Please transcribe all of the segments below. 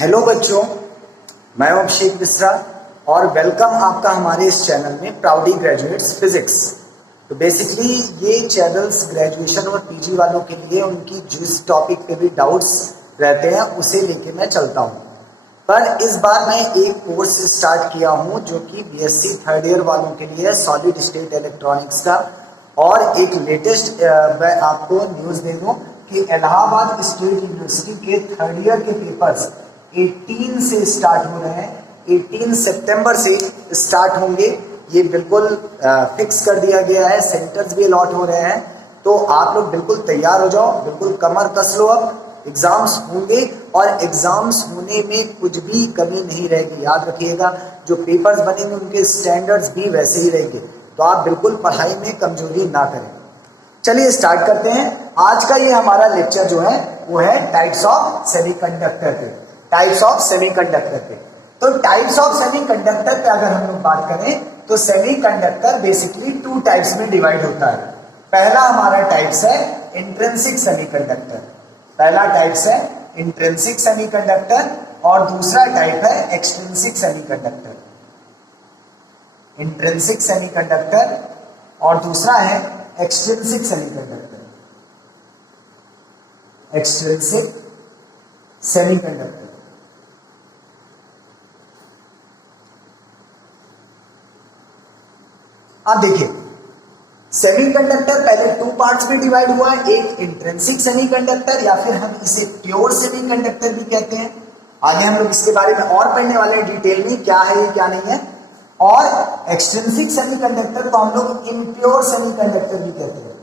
Hello बच्चों, मैं हूं अभिषेक मिश्रा और वेलकम आपका हमारे इस चैनल में प्राउडी ग्रेजुएट्स फिजिक्स। तो बेसिकली ये चैनल्स ग्रेजुएशन और पीजी वालों के लिए उनकी जिस टॉपिक पे भी डाउट्स रहते हैं उसे लेके मैं चलता हूं। पर इस बार मैं एक कोर्स स्टार्ट किया हूं जो कि बीएससी थर्ड ईयर वालों के लिए सॉलिड स्टेट इलेक्ट्रॉनिक्स का। और एक लेटेस्ट मैं आपको न्यूज़ दे दूं कि इलाहाबाद स्टेट यूनिवर्सिटी के थर्ड ईयर के पेपर्स 18 से स्टार्ट हो रहे हैं। 18 सितंबर से स्टार्ट होंगे, ये बिल्कुल फिक्स कर दिया गया है। सेंटर्स भी अलॉट हो रहे हैं, तो आप लोग बिल्कुल तैयार हो जाओ, बिल्कुल कमर कस लो। अब एग्जाम्स होंगे और एग्जाम्स होने में कुछ भी कमी नहीं रहेगी। याद रखिएगा, जो पेपर्स बनेंगे उनके स्टैंडर्ड्स भी वैसे ही रहेंगे, तो आप बिल्कुल पढ़ाई में कमजोरी ना करें। चलिए स्टार्ट करते हैं। आज का ये हमारा लेक्चर जो है वो है टाइप्स ऑफ सेमीकंडक्टर के। टाइप्स ऑफ सेमीकंडक्टर के तो टाइप्स ऑफ सेमीकंडक्टर पे अगर हम लोग बात करें तो सेमीकंडक्टर बेसिकली टू टाइप्स में डिवाइड होता है। पहला हमारा टाइप्स है इंट्रिंसिक सेमीकंडक्टर। पहला टाइप्स है इंट्रिंसिक सेमीकंडक्टर और दूसरा टाइप है एक्सट्रिंसिक सेमीकंडक्टर। इंट्रिंसिक सेमीकंडक्टर और दूसरा है एक्सट्रिंसिक सेमीकंडक्टर। Extrinsic semiconductor. अब देखिए, सेमीकंडक्टर पहले टू पार्ट्स में डिवाइड हुआ है। एक इंट्रिंसिक सेमीकंडक्टर या फिर हम इसे प्योर सेमीकंडक्टर भी कहते हैं। आगे हम लोग इसके बारे में और पढ़ने वाले हैं डिटेल में, क्या है ये क्या नहीं है। और एक्सट्रिंसिक सेमीकंडक्टर को हम लोग इम्प्योर सेमीकंडक्टर भी कहते हैं।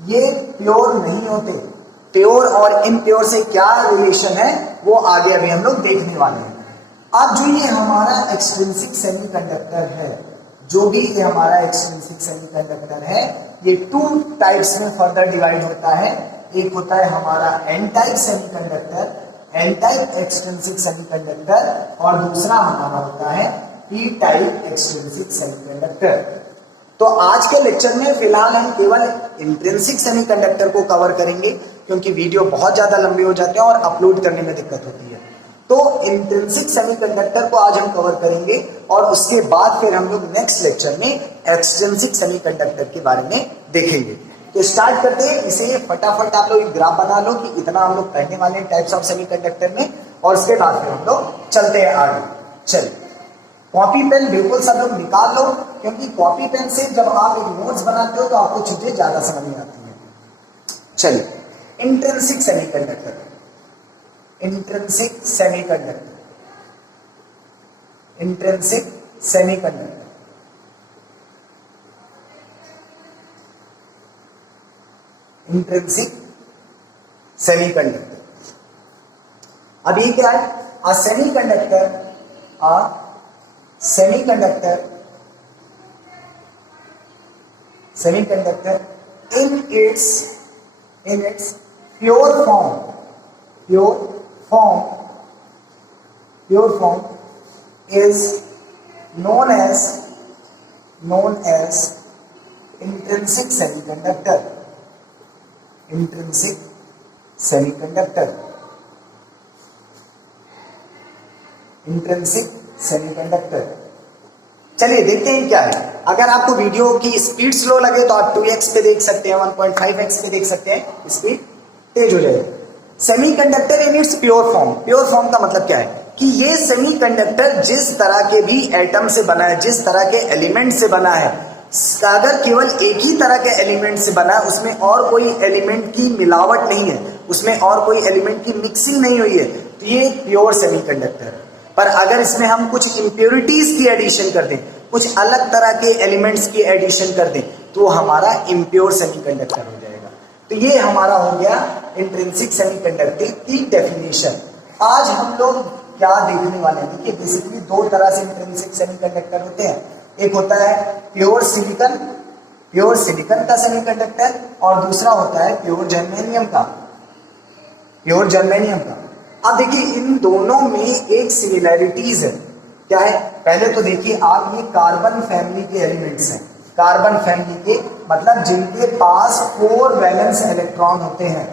ये प्योर नहीं होते। प्योर और इम्प्योर से क्या रिलेशन है वो आगे अभी हम लोग देखने वाले हैं। अब जो ये हमारा एक्सट्रिंसिक सेमीकंडक्टर है, जो भी ये हमारा एक्सट्रिंसिक सेमीकंडक्टर है, ये टू टाइप्स में फर्दर डिवाइड होता है। एक होता है हमारा N type semiconductor, N type extrinsic semiconductor, और दूसरा हमारा होता है पी टाइप एक्सट्रिंसिक सेमीकंडक्टर। तो आज के लेक्चर में फिलहाल हम केवल इंट्रिंसिक सेमीकंडक्टर को कवर करेंगे, क्योंकि वीडियो बहुत ज्यादा लंबे हो जाते हैं और अपलोड करने में दिक्कत होती है। तो इंट्रिंसिक सेमीकंडक्टर को आज हम कवर करेंगे और उसके बाद फिर हम लोग नेक्स्ट लेक्चर में एक्सट्रिंसिक सेमीकंडक्टर के बारे में देखेंगे। तो स्टार्ट करते हैं। इसे फटाफट आप लोग ग्राफ बना लो कि इतना हम लोग पढ़ने वाले हैं टाइप्स ऑफ सेमीकंडक्टर में, और उसके बाद फिर हम लोग चलते हैं आगे। चलिए, कॉपी पेन बिल्कुल सब लोग निकाल लो, क्योंकि कॉपी पेन से जब आप एक नोट्स बनाते हो तो आपको चीजें ज्यादा समझ में आती हैं। चलिए, intrinsic semiconductor. Intrinsic semiconductor. Intrinsic semiconductor. Intrinsic semiconductor. अब ये क्या है? अ semiconductor, a semiconductor, semiconductor in its pure form is known as intrinsic semiconductor. Intrinsic semiconductor. Intrinsic semiconductor. चलिए देखते हैं क्या है। अगर आपको वीडियो की स्पीड स्लो लगे तो आप 2x पे देख सकते हैं, 1.5x पे देख सकते हैं, स्पीड तेज हो जाएगी। Semiconductor in its pure form. Pure form का मतलब क्या है कि ये सेमीकंडक्टर जिस तरह के भी एटम से बना है, जिस तरह के एलिमेंट से बना है, अगर केवल एक ही तरह के एलिमेंट से बना है, उसमें और कोई एलिमेंट की मिलावट नहीं है, उसमें और कोई एलिमेंट की मिक्सिंग नहीं हुई है, तो ये प्योर सेमीकंडक्टर है। पर अगर इसमें हम कुछ इम्प्योरिटीज की एडिशन कर दें, कुछ अलग तरह के एलिमेंट्स की एडिशन कर दें, तो हमारा इम्प्योर सेमीकंडक्टर हो जाएगा। तो ये हमारा हो गया इंट्रिंसिक सेमीकंडक्टर की डेफिनेशन। आज हम लोग क्या देखने वाले हैं? देखिए, बेसिकली दो तरह से इंट्रिंसिक सेमीकंडक्टर होते हैं। एक होता है प्योर सिलिकॉन, प्योर सिलिकॉन का सेमीकंडक्टर, और दूसरा होता है प्योर जर्मेनियम का, प्योर जर्मेनियम का। अब देखिए, इन दोनों में एक सिमिलैरिटीज है। क्या है? पहले तो देखिए आप, ये कार्बन फैमिली के एलिमेंट्स हैं। कार्बन फैमिली के मतलब जिनके पास 4 वैलेंस इलेक्ट्रॉन होते हैं,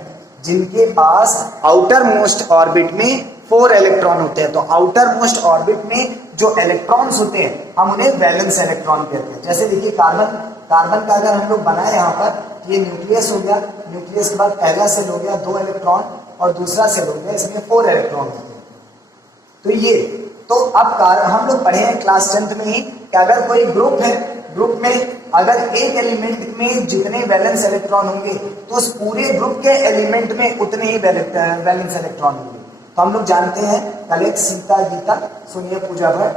जिनके पास आउटर मोस्ट ऑर्बिट में 4 इलेक्ट्रॉन होते हैं। तो आउटर मोस्ट ऑर्बिट में जो इलेक्ट्रॉन्स होते हैं हम उन्हें वैलेंस इलेक्ट्रॉन कहते हैं। जैसे देखिए कार्बन का अगर हम लोग बनाए यहाँ पर, ये न्यूक्लियस हो गया, न्यूक्लियस के बाद पहला सेल हो गया 2 इलेक्ट्रॉन और दूसरा सेल हो गया, इसमें 4 इलेक्ट्रॉन होते हैं। तो ये तो अब हम लोग पढ़े हैं क्लास 10th में ही कि अगर कोई ग्रुप है, ग्रुप में अगर एक एलिमेंट में जितने वैलेंस इलेक्ट्रॉन होंगे तो उस पूरे ग्रुप के एलिमेंट में उतने ही वैलेंस इलेक्ट्रॉन होंगे। तो हम लोग जानते हैं कलेक्ट, सीता, गीता, सोनिया, पूजा भट्ट,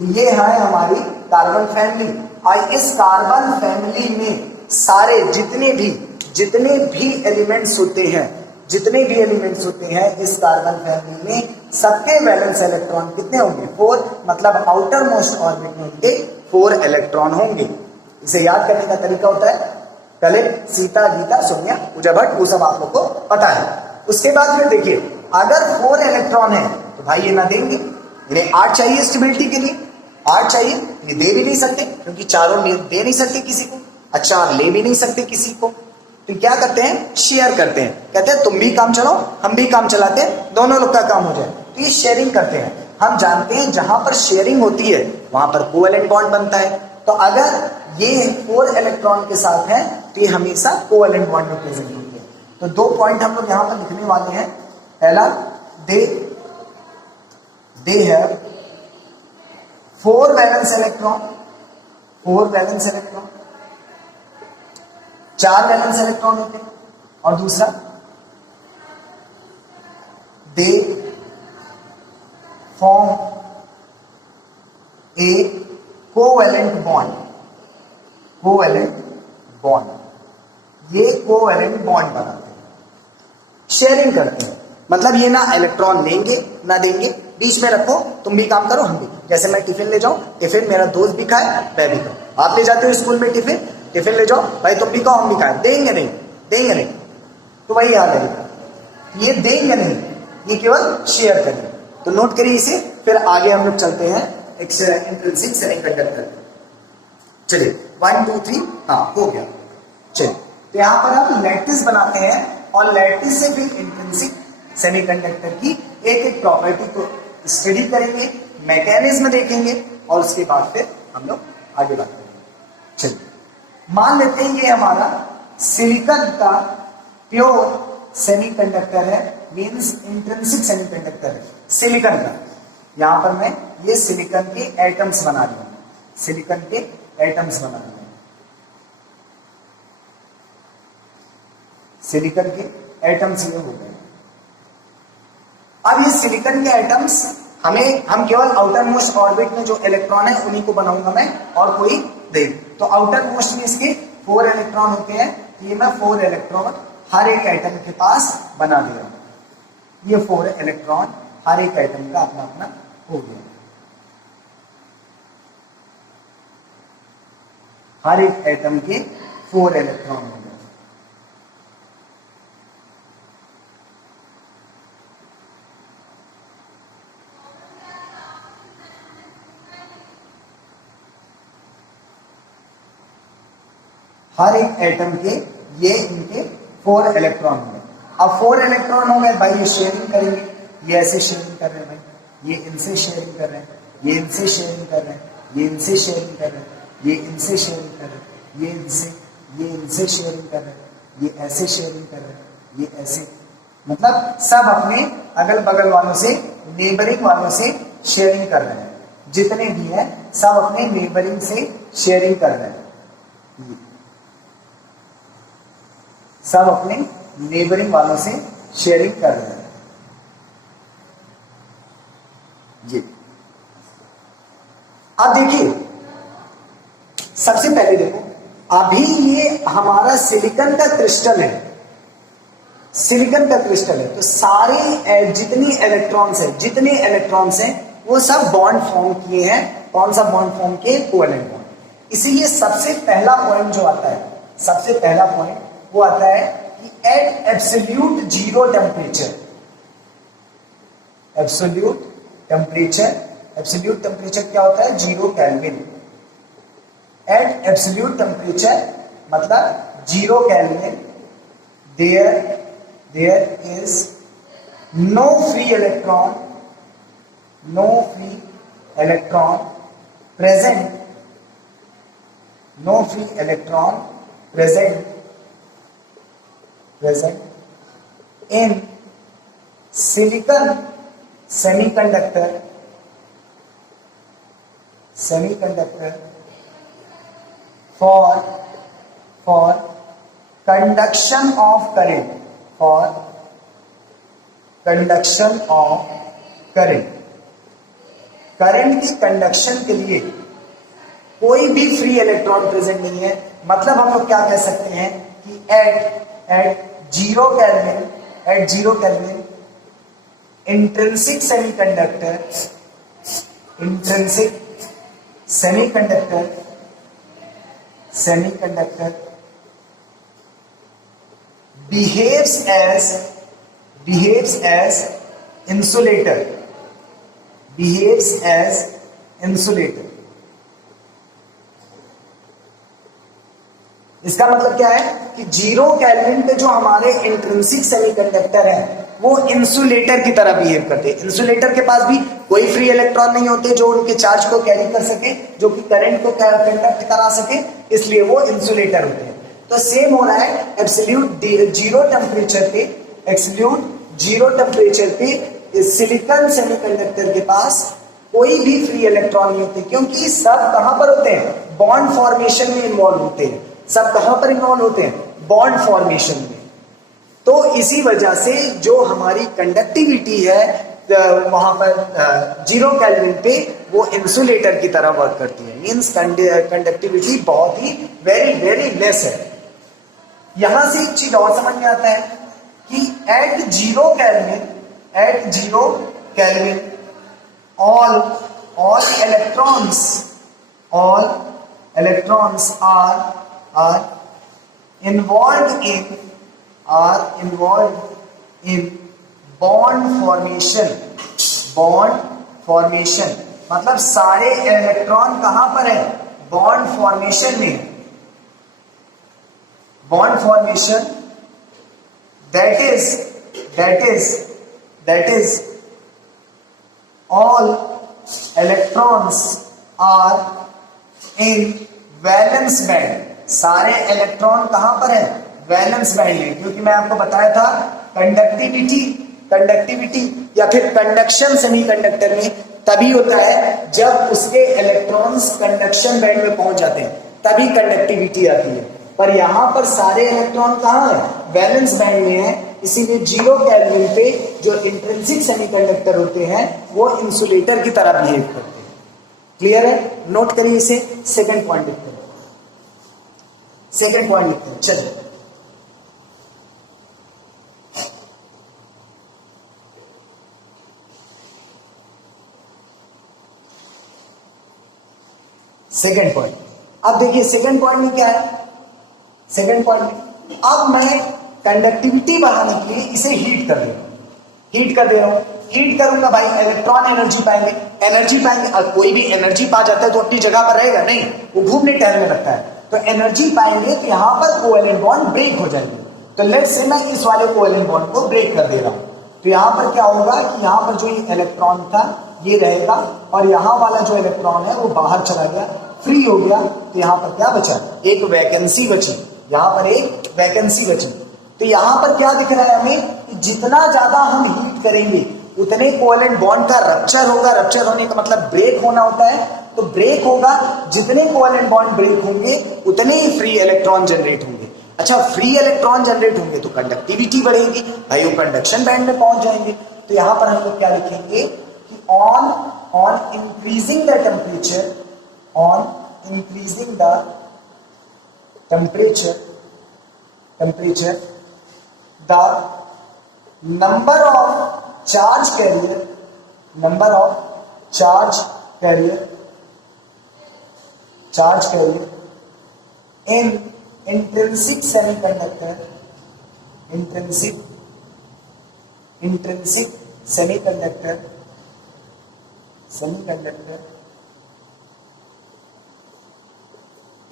तो ये है हमारी कार्बन फैमिली। और इस कार्बन फैमिली में सारे जितने भी एलिमेंट्स होते हैं इस कार्बन फैमिली में सबके वैलेंस इलेक्ट्रॉन कितने होंगे? 4, मतलब आउटर मोस्ट ऑर्बिट में उनके 4 इलेक्ट्रॉन होंगे। इसे याद करने का तरीका होता है कलेक्ट, सीता, गीता, सोनिया, पूजा भट्ट, वो सब आप लोग को पता है। उसके बाद में देखिए अगर 4 इलेक्ट्रॉन है तो भाई ये ना देंगे, इन्हें 8 चाहिए स्टेबिलिटी के लिए, 8 चाहिए, ये दे भी नहीं सकते क्योंकि चारों दे नहीं सकते किसी को, अच्छा ले भी नहीं सकते किसी को। तो क्या करते हैं? शेयर करते हैं, कहते हैं तुम भी काम चलाओ हम भी काम चलाते हैं, दोनों लोग का काम हो जाए। तो ये शेयरिंग करते हैं। हम जानते हैं जहां पर शेयरिंग होती है वहां पर कोवेलेंट बॉन्ड बनता है। तो अगर ये 4 इलेक्ट्रॉन के साथ है तो ये हमेशा कोवेलेंट बॉन्ड में प्रेजेंट होते हैं। तो 2 पॉइंट हम लोग यहां पर लिखने वाले हैं। पहला, they have 4 valence electron, 4 valence electron, 4 valence electron होते हैं। और दूसरा, they form A covalent bond, ये कोवेलेंट बॉन्ड बनाते हैं, शेयरिंग करते हैं। मतलब ये ना इलेक्ट्रॉन लेंगे ना देंगे, बीच में रखो, तुम भी काम करो हम भी। जैसे मैं टिफिन ले जाऊं, टिफिन मेरा दोस्त भी खाए मैं भी खाऊं, आप ले जाते हो स्कूल में टिफिन ले जाओ भाई, तुम भी खाओ हम भी खाए, देंगे नहीं, तो वही याद है, ये देंगे नहीं, ये केवल शेयर करेंगे। तो नोट करिए इसे, फिर आगे हम लोग चलते हैं इंट्रिंसिक सेमीकंडक्टर। चलिए 1 2 3, हाँ हो गया। चलिए तो यहाँ पर हम लैटिस बनाते हैं और लैटिस से फिर इंट्रिंसिक सेमीकंडक्टर की एक एक प्रॉपर्टी को स्टडी करेंगे, मैकेनिज्म देखेंगे और उसके बाद फिर हम लोग आगे बात करेंगे। चलिए मान लेते हैं ये हमारा सिलिकॉन का प्योर सेमीकंडक्टर है, मींस इंट्रिंसिक सेमीकंडक्टर है सिलिकॉन का। यहां पर मैं ये सिलिकॉन के एटम्स बना रही हूं, सिलिकॉन के एटम्स बना रही हूं, सिलिकॉन के एटम्स ये हो गए। अब ये सिलिकॉन के एटम्स हम केवल आउटर मोस्ट ऑर्बिट में जो इलेक्ट्रॉन है उन्हीं को बनाऊंगा मैं, और कोई नहीं। तो आउटर मोस्ट में इसके 4 इलेक्ट्रॉन होते हैं, तो ये मैं 4 इलेक्ट्रॉन हर एक एटम के पास बना दे रहा हूं। ये 4 इलेक्ट्रॉन हर एक एटम का अपना अपना हो गया, हर एक एटम के 4 इलेक्ट्रॉन हो गए। हर एक एटम के ये इनके 4 इलेक्ट्रॉन हो गए। अब 4 इलेक्ट्रॉन हो गए भाई, ये शेयरिंग करेंगे, ये ऐसे शेयरिंग कर रहे हैं भाई, ये इनसे शेयरिंग कर रहे हैं, ये इनसे शेयरिंग कर रहे हैं, ये इनसे शेयरिंग कर रहे हैं, ये इनसे शेयरिंग कर रहे हैं, ये इनसे शेयरिंग कर रहे हैं, ये ऐसे शेयरिंग कर रहे हैं, ये ऐसे, मतलब सब अपने अगल बगल वालों से, नेबरिंग वालों से शेयरिंग कर रहे हैं। जितने भी हैं सब अपने नेबरिंग से शेयरिंग कर रहे हैं, सब अपने नेबरिंग वालों से शेयरिंग कर रहे हैं। ये अब देखिए, सबसे पहले देखो, अभी ये हमारा सिलिकॉन का क्रिस्टल है, सिलिकॉन का क्रिस्टल है, तो सारे जितने इलेक्ट्रॉन्स हैं वो सब बॉन्ड फॉर्म किए हैं। कौन सा बॉन्ड फॉर्म किए? Covalent bond. इसीलिए सबसे पहला पॉइंट जो आता है, सबसे पहला पॉइंट वो आता है कि at absolute zero temperature, absolute temperature क्या होता है? 0 केल्विन। एट एब्सोल्यूट टेम्परेचर मतलब 0 kelvin, there is no free electron, no free electron present, no free electron present in silicon semiconductor for conduction of current, for conduction of current, current की conduction के लिए कोई भी free electron present नहीं है। मतलब हम लोग क्या कह सकते हैं कि at zero kelvin intrinsic semiconductor behaves as insulator, इसका मतलब क्या है कि जीरो केल्विन पे जो हमारे इंट्रिंसिक सेमीकंडक्टर है वो इंसुलेटर की तरह बिहेव करते हैं। इंसुलेटर के पास भी कोई फ्री इलेक्ट्रॉन नहीं होते जो उनके चार्ज को कैरी कर सके, जो कि करंट को कंडक्ट करा सके, इसलिए वो इंसुलेटर होते हैं। तो सेम हो रहा है एब्सोल्यूट जीरो टेम्परेचर पे सिलिकॉन सेमीकंडक्टर के पास कोई भी फ्री इलेक्ट्रॉन नहीं होते, क्योंकि सब कहां पर होते हैं? बॉन्ड फॉर्मेशन में इन्वॉल्व होते हैं। सब कहां पर इन्वॉल्व होते हैं? बॉन्ड फॉर्मेशन में। तो इसी वजह से जो हमारी कंडक्टिविटी है वहां पर जीरो केल्विन पे वो इंसुलेटर की तरह वर्क करती है। मींस कंडक्टिविटी बहुत ही वेरी लेस है। यहां से एक चीज और समझ में आता है कि at zero kelvin all electrons are involved in bond formation। मतलब सारे इलेक्ट्रॉन कहां पर है? बॉन्ड फॉर्मेशन में। Bond formation that is all electrons are in valence band। सारे इलेक्ट्रॉन कहां पर है? वैलेंस बैंड में। क्योंकि मैं आपको बताया था कंडक्टिविटी या फिर कंडक्शन सेमीकंडक्टर में तभी होता है जब उसके इलेक्ट्रॉन्स कंडक्शन बैंड में पहुंच जाते हैं, तभी कंडक्टिविटी आती है। पर यहां पर सारे इलेक्ट्रॉन कहां है? वैलेंस बैंड में है। इसीलिए जीरो केल्विन पे जो इंट्रिंसिक सेमीकंडक्टर होते हैं वो इंसुलेटर की तरह बिहेव करते हैं। क्लियर है? नोट करिए इसे। सेकंड पॉइंट लिखते हैं। चलिए सेकंड पॉइंट। अब देखिए सेकंड पॉइंट में क्या है? सेकंड पॉइंट में अब मैं कंडक्टिविटी बढ़ाने के लिए इसे हीट कर दे रहा हूं। हीट करूंगा भाई, इलेक्ट्रॉन एनर्जी पाएंगे। और कोई भी एनर्जी पा जाता है तो अपनी जगह पर रहेगा नहीं, वो घूमने टहलने लगता है। तो एनर्जी पाएंगे तो यहां पर कोवेलेंट बॉन्ड ब्रेक हो जाएंगे। तो लेट्स से मैं इस वाले कोवेलेंट बॉन्ड को ब्रेक कर दे रहा हूं। तो यहां पर क्या होगा कि यहां पर जो इलेक्ट्रॉन था ये रहेगा और यहां वाला जो इलेक्ट्रॉन है वो बाहर चला गया, फ्री हो गया। तो यहां पर क्या बचा? एक वैकेंसी बची। यहां पर एक वैकेंसी बची। तो यहां पर क्या दिख रहा है हमें कि जितना ज्यादा हम हीट करेंगे उतने कोवेलेंट बॉन्ड का रप्चर होगा। रप्चर होने का मतलब ब्रेक होना होता है। तो ब्रेक होगा, जितने कोवेलेंट बॉन्ड ब्रेक होंगे उतने ही फ्री इलेक्ट्रॉन जनरेट होंगे। अच्छा, फ्री इलेक्ट्रॉन जनरेट होंगे तो कंडक्टिविटी बढ़ेगी भाई, वो कंडक्शन बैंड में पहुंच जाएंगे। तो यहां पर हम लोग क्या लिखेंगे कि on increasing the temperature the number of charge carrier in intrinsic semiconductor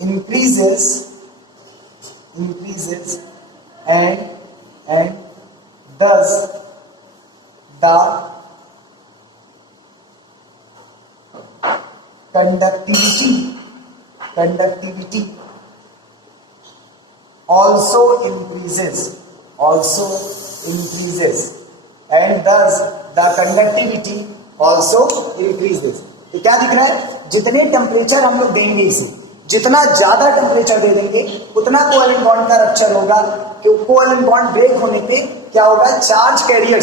increases and thus the conductivity also increases and thus the conductivity also increases। तो क्या दिख रहा है, जितने टेम्परेचर हम लोग देंगे इसे, जितना ज्यादा टेम्परेचर दे देंगे उतना कोवेलेंट बॉन्ड का रप्चर होगा, क्योंकि कोवेलेंट बॉन्ड ब्रेक होने पे क्या होगा, चार्ज कैरियर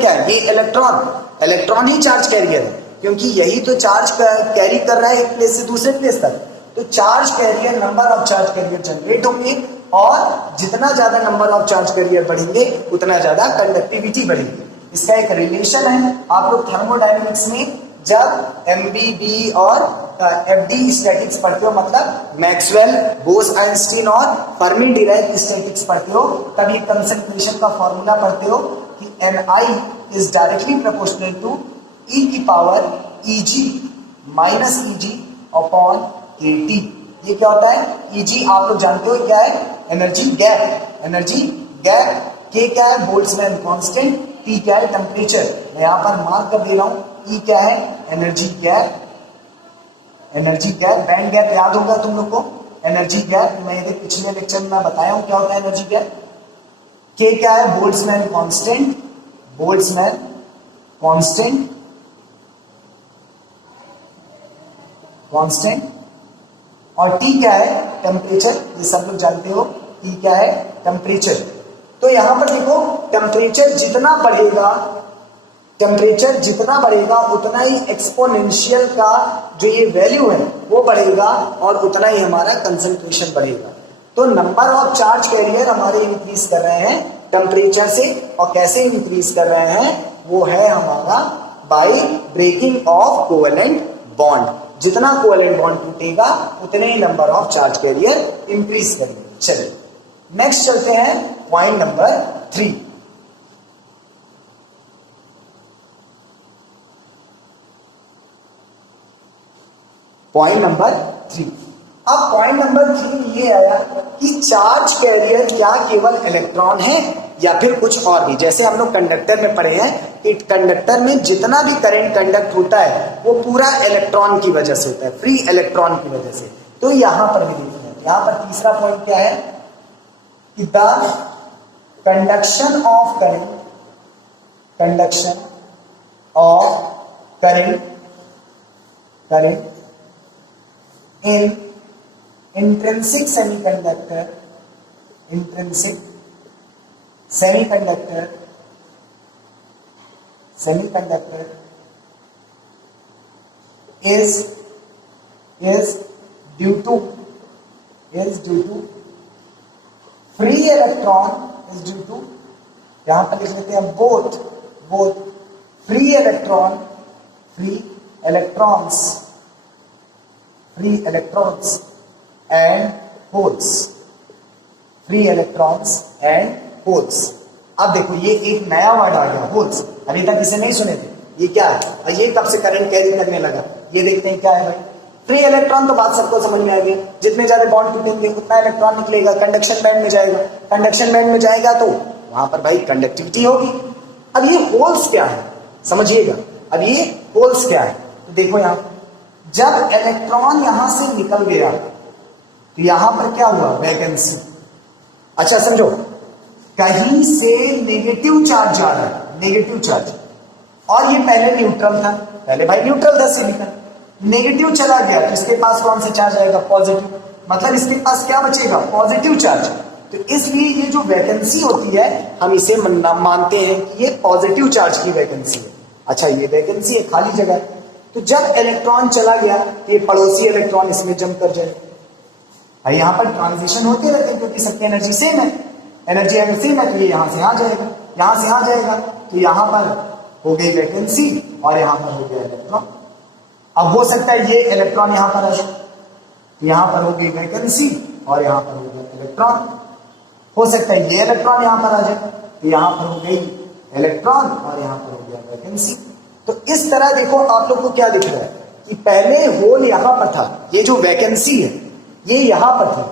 क्या है, ये इलेक्ट्रॉन ही चार्ज कैरियर है, क्योंकि यही तो चार्ज कैरी कर रहा है एक प्लेस से दूसरे प्लेस तक। तो charge carrier, number of charge career generate होंगे, और जितना ज्यादा नंबर ऑफ चार्ज कैरियर बढ़ेंगे उतना ज्यादा कंडक्टिविटी बढ़ेगी। इसका एक रिलेशन है, आप लोग थर्मोडायनेमिक्स में जब एमबीबी और एफडी स्टैटिक्स पढ़ते हो, मतलब मैक्सवेल, बोस-आइंस्टीन और फर्मी डिराक स्टैटिक्स पढ़ते हो, तब ये कंसंट्रेशन का फॉर्मूला पढ़ते हो कि Ni is directly proportional to e की power Eg minus Eg upon AT। ये क्या होता है, Eg आप लोग जानते हो क्या है, एनर्जी गैप, K क्या है, बोल्ट्जमैन कांस्टेंट, T क्या है, टेम्परेचर। मैं यहाँ पर मार्क कर दे रहा हूँ, E क्या है, एनर्जी गैप, बैंड गैप याद होगा तुम लोग को, एनर्जी गैप मैंने पिछले लेक्चर में बताया हूँ क्या होता है एनर्जी गैप। K क्या है, बोल्ट्जमैन कांस्टेंट, और T क्या है, टेम्परेचर, ये सब लोग जानते हो, T क्या है, टेम्परेचर। तो यहां पर देखो, टेम्परेचर जितना बढ़ेगा उतना ही एक्सपोनेंशियल का जो ये वैल्यू है वो बढ़ेगा, और उतना ही हमारा कंसंट्रेशन बढ़ेगा। तो नंबर ऑफ चार्ज कैरियर हमारे इंक्रीज कर रहे हैं टेम्परेचर से, और कैसे इंक्रीज कर रहे हैं, वो है हमारा by breaking of covalent bond. जितना कोवेलेंट बॉन्ड टूटेगा उतने ही number of charge carrier increase करेंगे। चलिए नेक्स्ट चलते हैं पॉइंट नंबर 3। अब पॉइंट नंबर 3 ये आया कि चार्ज कैरियर क्या केवल इलेक्ट्रॉन है या फिर कुछ और भी। जैसे हम लोग कंडक्टर में पढ़े हैं कि कंडक्टर में जितना भी करंट कंडक्ट होता है वो पूरा इलेक्ट्रॉन की वजह से होता है, फ्री इलेक्ट्रॉन की वजह से। तो यहां पर भी देखते हैं, यहां पर तीसरा पॉइंट क्या है कि the conduction of current in intrinsic semiconductor is due to free electron, is due to, यहां पर लिख लेते हैं both free electrons and holes। अब देखो ये एक नया वर्ड आ गया, होल्स, अभी तक इसे नहीं सुने थे, ये क्या है और ये कब से करंट कैरी करने लगा, ये देखते हैं क्या है भाई। फ्री इलेक्ट्रॉन तो बात सबको समझ में आ गई, जितने ज्यादा बॉन्ड टूटेंगे उतना इलेक्ट्रॉन निकलेगा, कंडक्शन बैंड में जाएगा तो वहां पर भाई कंडक्टिविटी होगी। अब ये होल्स क्या है समझिएगा, अब ये होल्स क्या है, तो देखो यहां जब इलेक्ट्रॉन यहां से निकल गया तो यहां पर क्या हुआ, वैकेंसी। अच्छा समझो, कहीं से नेगेटिव चार्ज जा रहा है, नेगेटिव चार्ज, और ये पहले न्यूट्रल था, पहले भाई न्यूट्रल था सिलिकॉन, नेगेटिव चला गया तो इसके पास कौन सा चार्ज आएगा, पॉजिटिव, मतलब इसके पास क्या बचेगा, पॉजिटिव चार्ज। तो इसलिए ये जो वैकेंसी होती है हम इसे मानते हैं कि ये पॉजिटिव चार्ज की वैकेंसी है। अच्छा ये वैकेंसी है, खाली जगह है, तो जब इलेक्ट्रॉन चला गया तो ये पड़ोसी इलेक्ट्रॉन इसमें जंप कर जाएगा। यहाँ पर ट्रांजिशन होते रहते हैं क्योंकि सबकी एनर्जी सेम है, एनर्जी अगर सेम है तो ये यहाँ से यहाँ जाएगा, यहाँ से यहाँ जाएगा, तो यहाँ पर हो गई वैकेंसी और यहाँ पर हो गया इलेक्ट्रॉन। अब हो सकता है ये इलेक्ट्रॉन यहाँ पर आ जाए, तो यहाँ पर हो गई वैकेंसी और यहाँ पर हो गया इलेक्ट्रॉन। हो सकता है ये इलेक्ट्रॉन यहाँ पर आ जाए, तो यहाँ पर हो गई इलेक्ट्रॉन और यहाँ पर हो गया वैकेंसी। तो इस तरह देखो आप लोग को क्या दिख रहा है कि पहले होल यहाँ पर था, ये जो वैकेंसी है ये यहाँ पर थी,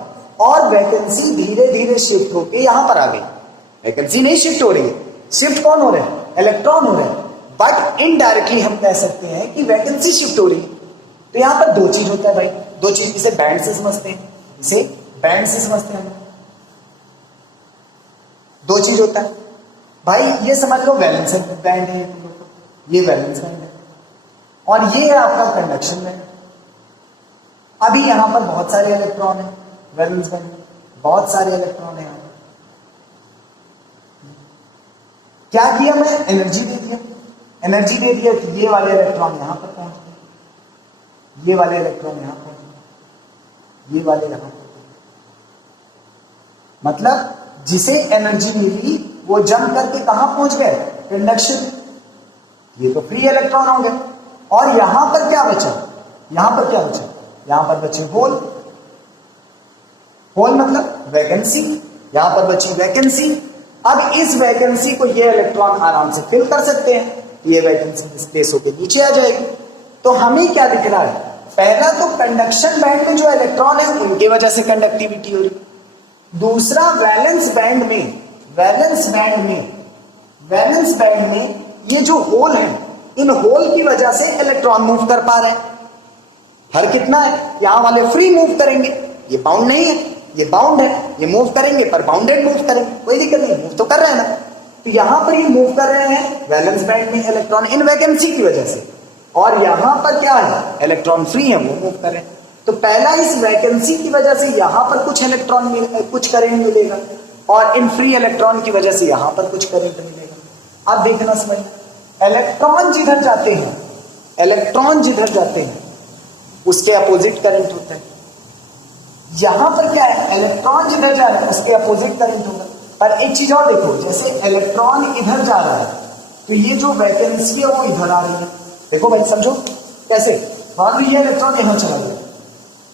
और वैकेंसी धीरे धीरे शिफ्ट होके यहाँ पर आ गई। वैकेंसी नहीं शिफ्ट हो रही है, शिफ्ट कौन हो रहा है, इलेक्ट्रॉन हो रहे हैं, बट इनडायरेक्टली हम कह सकते हैं कि वैकेंसी शिफ्ट हो रही है। तो यहां पर दो चीज होता है भाई, दो चीज, इसे बैंड से समझते हैं, इसे बैंड से समझते हैं हम। दो चीज होता है भाई, ये समझ लो वैलेंस बैंड है, ये वैलेंस बैंड है, और ये है आपका कंडक्शन बैंड। अभी यहां पर बहुत सारे इलेक्ट्रॉन है, वैलेंस बैंड में बहुत सारे इलेक्ट्रॉन है। यहां पर क्या किया, मैं एनर्जी दे दिया, एनर्जी दे दिया कि ये वाले इलेक्ट्रॉन यहां पर पहुंच गए, ये वाले इलेक्ट्रॉन यहां पहुंच गए, ये वाले यहां पर। मतलब जिसे एनर्जी मिली वो जंप करके कहां पहुंच गए, कंडक्शन। ये तो फ्री इलेक्ट्रॉन हो गए। और यहां पर क्या बचा, यहां पर क्या बचा, यहां पर बचे होल। होल मतलब वैकेंसी, यहां पर बची वैकेंसी। अब इस वैकेंसी को ये इलेक्ट्रॉन आराम से फिल कर सकते हैं, ये वैकेंसी डिस्प्लेस होकर नीचे आ जाएगी। तो हमें क्या दिख रहा है, पहला तो कंडक्शन बैंड में जो इलेक्ट्रॉन है उनकी वजह से कंडक्टिविटी हो रही, दूसरा वैलेंस बैंड में, वैलेंस बैंड में ये जो होल है, इन होल की वजह से इलेक्ट्रॉन मूव कर पा रहे हैं। हर कितना है, यहां वाले फ्री मूव करेंगे, ये बाउंड नहीं है, ये बाउंड है, ये मूव करेंगे पर बाउंडेड मूव करेंगे, कोई दिक्कत नहीं, मूव तो कर रहे हैं ना। तो यहां पर ये मूव कर रहे हैं वैलेंस बैंड में इलेक्ट्रॉन इन वैकेंसी की वजह से, और यहां पर क्या है, इलेक्ट्रॉन फ्री है, वो मूव कर रहे हैं। तो पहला इस वैकेंसी की वजह से यहां पर कुछ इलेक्ट्रॉन कुछ करंट मिलेगा, और इन फ्री इलेक्ट्रॉन की वजह से यहां पर कुछ करंट मिलेगा। अब देखना समझ, इलेक्ट्रॉन जिधर जाते हैं, इलेक्ट्रॉन जिधर जाते हैं उसके अपोजिट करंट होता है। यहां पर क्या है, इलेक्ट्रॉन जिधर जा रहे हैं उसके अपोजिट करंट होगा। पर एक चीज और देखो, जैसे इलेक्ट्रॉन इधर जा रहा है तो ये जो वैकेंसी है वो इधर आ रही है। देखो भाई समझो कैसे, मान लो ये इलेक्ट्रॉन यहां चला गया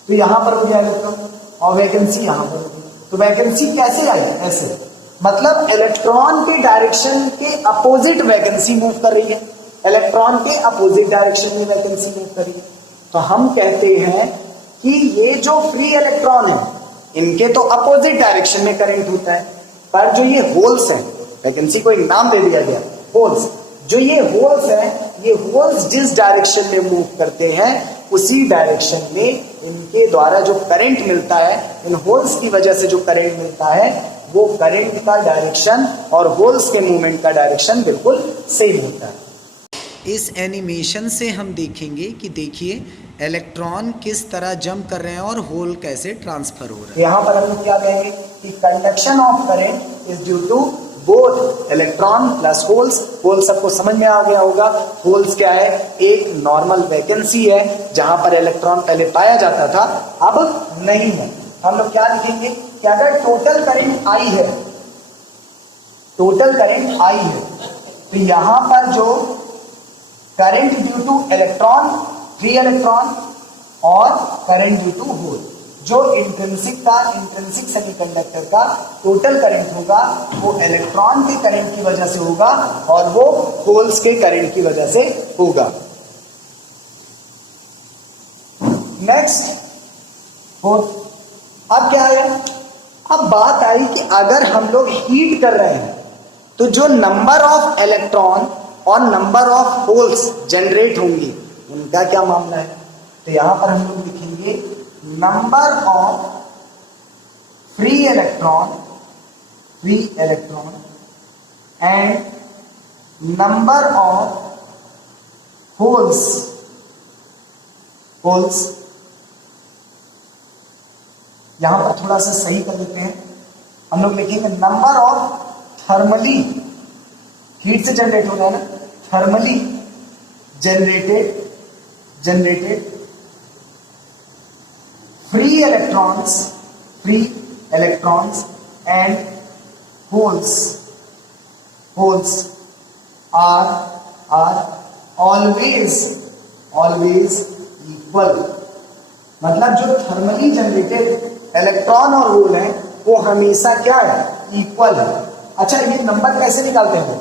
तो यहां पर हो गया इलेक्ट्रॉन, और वैकेंसी यहां पर होगी, तो वैकेंसी कैसे आई, ऐसे। मतलब इलेक्ट्रॉन के डायरेक्शन के अपोजिट वैकेंसी मूव कर रही है, इलेक्ट्रॉन के अपोजिट डायरेक्शन में वैकेंसी मूव कर रही है। तो हम कहते हैं कि ये जो फ्री इलेक्ट्रॉन है इनके तो अपोजिट डायरेक्शन में करंट होता है, पर जो ये होल्स हैं, वैकेंसी को एक नाम दे दिया गया होल्स, जो ये होल्स हैं, ये होल्स जिस डायरेक्शन में मूव करते हैं उसी डायरेक्शन में इनके द्वारा जो करंट मिलता है, इन होल्स की वजह से जो करंट मिलता है वो करंट का डायरेक्शन और होल्स के मूवमेंट का डायरेक्शन बिल्कुल सेम होता है। इस एनिमेशन से हम देखेंगे कि देखिए इलेक्ट्रॉन किस तरह जंप कर रहे हैं और होल कैसे ट्रांसफर हो रहे हैं। यहां पर हम लोग क्या कहेंगे कि conduction of current is due to both electron plus holes. Hole सबको समझ में आ गया होगा, होल्स क्या है, एक नॉर्मल वैकेंसी है जहां पर इलेक्ट्रॉन पहले पाया जाता था, अब नहीं है। हम लोग क्या लिखेंगे कि अगर टोटल करंट आई है, टोटल करंट आई है, तो यहां पर जो current due two electron, free electron, और करंट ड्यू टू होल, जो इंट्रिंसिक सेमीकंडक्टर का टोटल करंट होगा वो इलेक्ट्रॉन के करंट की वजह से होगा और वो होल्स के करंट की वजह से होगा। नेक्स्ट, अब क्या है, अब बात आई कि अगर हम लोग हीट कर रहे हैं तो जो नंबर ऑफ इलेक्ट्रॉन और नंबर ऑफ होल्स जनरेट होंगी उनका क्या मामला है। तो यहां पर हम लोग लिखेंगे number of free electron and number of holes, यहां पर थोड़ा सा सही कर देते हैं, हम लोग लिखेंगे नंबर ऑफ थर्मली, हीट से जनरेट हो रहा है ना, thermally generated free electrons and holes are always equal. मतलब जो थर्मली जनरेटेड इलेक्ट्रॉन और होल है वो हमेशा क्या है, इक्वल है। अच्छा, ये नंबर कैसे निकालते हैं,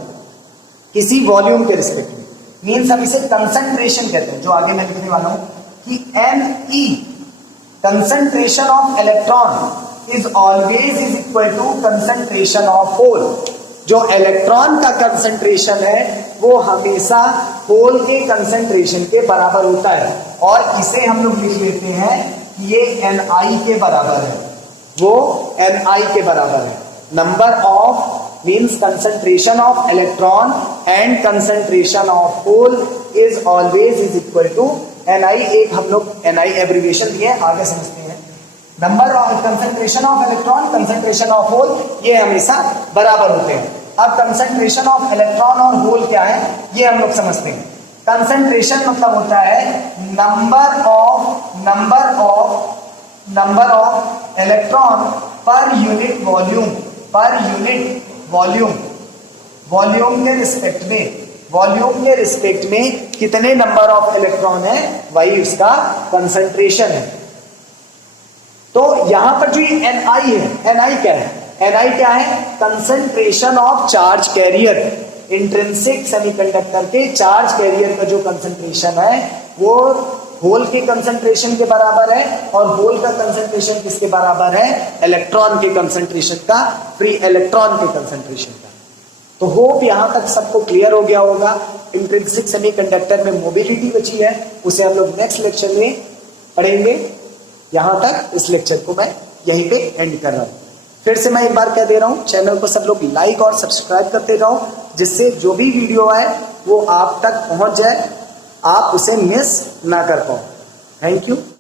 किसी वॉल्यूम के रिस्पेक्ट में, मीन्स हम इसे कंसंट्रेशन कहते हैं, जो आगे मैं लिखने वाला हूं कि Ne concentration of electron is always is equal to concentration of hole। जो इलेक्ट्रॉन का कंसंट्रेशन है वो हमेशा होल के कंसंट्रेशन के बराबर होता है, और इसे हम लोग लिख लेते हैं कि ये Ni के बराबर है, वो Ni के बराबर है। Number of means concentration of electron and concentration of hole is always is equal to Ni। एक हम लोग Ni एब्रिविएशन दिए, आगे समझते हैं। Number of concentration of electron, concentration of hole, ये हमेशा बराबर होते हैं। अब कंसंट्रेशन ऑफ इलेक्ट्रॉन और होल क्या है ये हम लोग समझते हैं। कंसंट्रेशन मतलब होता है number of electron per unit volume, volume के रिस्पेक्ट में कितने नंबर ऑफ इलेक्ट्रॉन है वही उसका कंसंट्रेशन है। तो यहां पर जो ये Ni है, Ni क्या है? Concentration of charge career. Intrinsic semiconductor के चार्ज कैरियर का जो कंसंट्रेशन है वो होल के कंसंट्रेशन के बराबर है, और होल का कंसंट्रेशन किसके बराबर है? इलेक्ट्रॉन के कंसंट्रेशन का, फ्री इलेक्ट्रॉन के कंसंट्रेशन का। तो होप यहां तक सबको क्लियर हो गया होगा। इंट्रिंसिक सेमीकंडक्टर में मोबिलिटी बची है, उसे हम लोग नेक्स्ट लेक्चर में पढ़ेंगे। यहां तक इस लेक्चर को मैं यहीं पे एंड कर रहा हूं। फिर से मैं एक बार कह दे रहा हूं, चैनल को सब लोग लाइक और सब्सक्राइब करते जाओ, जिससे जो भी वीडियो आए वो आप तक पहुंच जाए, आप उसे मिस ना कर पाओ। Thank you.